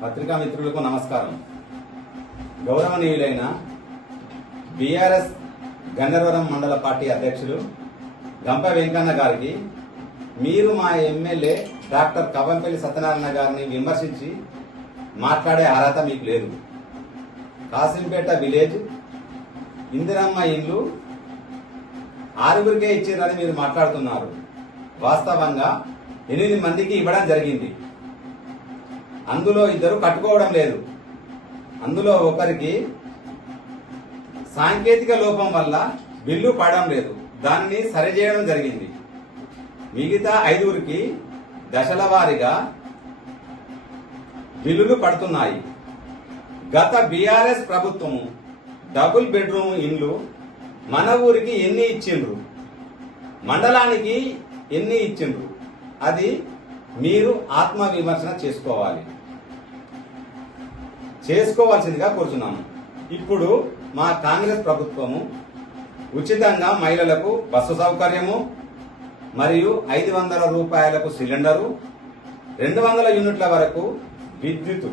పత్రికా మిత్రులకు నమస్కారం. గౌరవనీయులైన బీఆర్ఎస్ గన్నవరం మండల పార్టీ అధ్యక్షులు గంప వెంకన్న గారికి మీరు మా ఎమ్మెల్యే డాక్టర్ కవంపల్లి సత్యనారాయణ గారిని విమర్శించి మాట్లాడే అర్హత మీకు లేదు. కాసింపేట విలేజ్ ఇందిరమ్మ ఇల్లు 6గురికే ఇచ్చిందని మీరు మాట్లాడుతున్నారు. వాస్తవంగా 8 మందికి ఇవ్వడం జరిగింది. అందులో 2 కట్టుకోవడం లేదు. అందులో ఒకరికి సాంకేతిక లోపం వల్ల బిల్లు పడడం లేదు. దానిని సరిచేయడం జరిగింది. మిగతా 5గురికి దశల వారీగా బిల్లులు పడుతున్నాయి. గత బీఆర్ఎస్ ప్రభుత్వము డబుల్ బెడ్రూమ్ ఇండ్లు మన ఊరికి ఎన్ని ఇచ్చిండ్రు, మండలానికి ఎన్ని ఇచ్చిండ్రు, అది మీరు ఆత్మ విమర్శన చేసుకోవాల్సిందిగా కోరుతున్నాము. ఇప్పుడు మా కాంగ్రెస్ ప్రభుత్వము ఉచితంగా మహిళలకు బస్సు సౌకర్యము మరియు 500 రూపాయలకు సిలిండరు, 200 యూనిట్ల వరకు విద్యుత్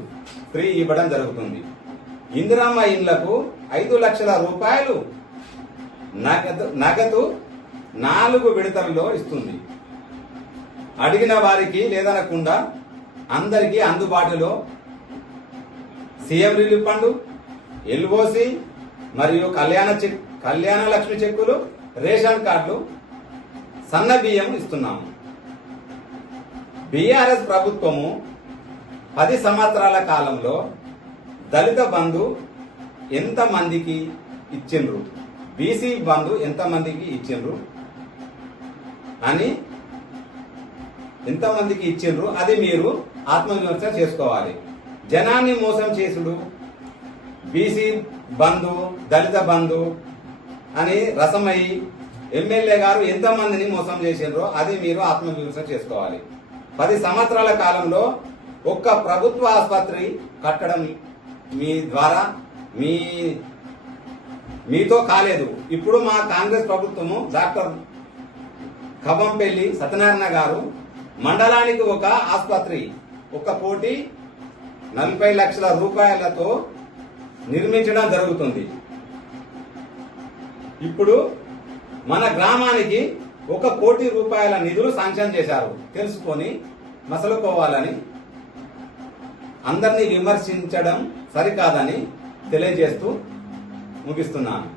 ఫ్రీ ఇవ్వడం జరుగుతుంది. ఇందిరమ్మ ఇండ్లకు 5 లక్షల రూపాయలు నగదు 4 విడతల్లో ఇస్తుంది. అడిగిన వారికి లేదనకుండా అందరికీ అందుబాటులో సీఎం రిలీఫ్ ఫండ్, ఎల్ఓసి మరియు కళ్యాణ లక్ష్మి చెక్కులు, రేషన్ కార్డులు, సన్న బియ్యం ఇస్తున్నాము. బీఆర్ఎస్ ప్రభుత్వము 10 సంవత్సరాల కాలంలో దళిత బంధు ఎంత మందికి ఇచ్చిండ్రు, బీసీ బంధు ఎంత మందికి ఇచ్చిండ్రు అని ఎంతమందికి ఇచ్చిండ్రు అది మీరు ఆత్మవిమర్శన చేసుకోవాలి. జనాన్ని మోసం చేసుడు, బీసీ బంధు, దళిత బంధు అని రసమయ్యి ఎమ్మెల్యే గారు ఎంతమందిని మోసం చేసిండ్రో అది మీరు ఆత్మవిమర్శన చేసుకోవాలి. 10 సంవత్సరాల కాలంలో ఒక్క ప్రభుత్వ ఆసుపత్రి కట్టడం మీ ద్వారా మీతో కాలేదు. ఇప్పుడు మా కాంగ్రెస్ ప్రభుత్వము డాక్టర్ కవంపల్లి సత్యనారాయణ గారు మండలానికి ఒక ఆసుపత్రి 1,40 లక్షల రూపాయలతో నిర్మించడం జరుగుతుంది. ఇప్పుడు మన గ్రామానికి 1 కోటి రూపాయల నిధులు శాంక్షన్ చేశారు. తెలుసుకొని మసలుకోవాలని అందరినీ విమర్శించడం సరికాదని తెలియజేస్తూ ముగిస్తున్నాను.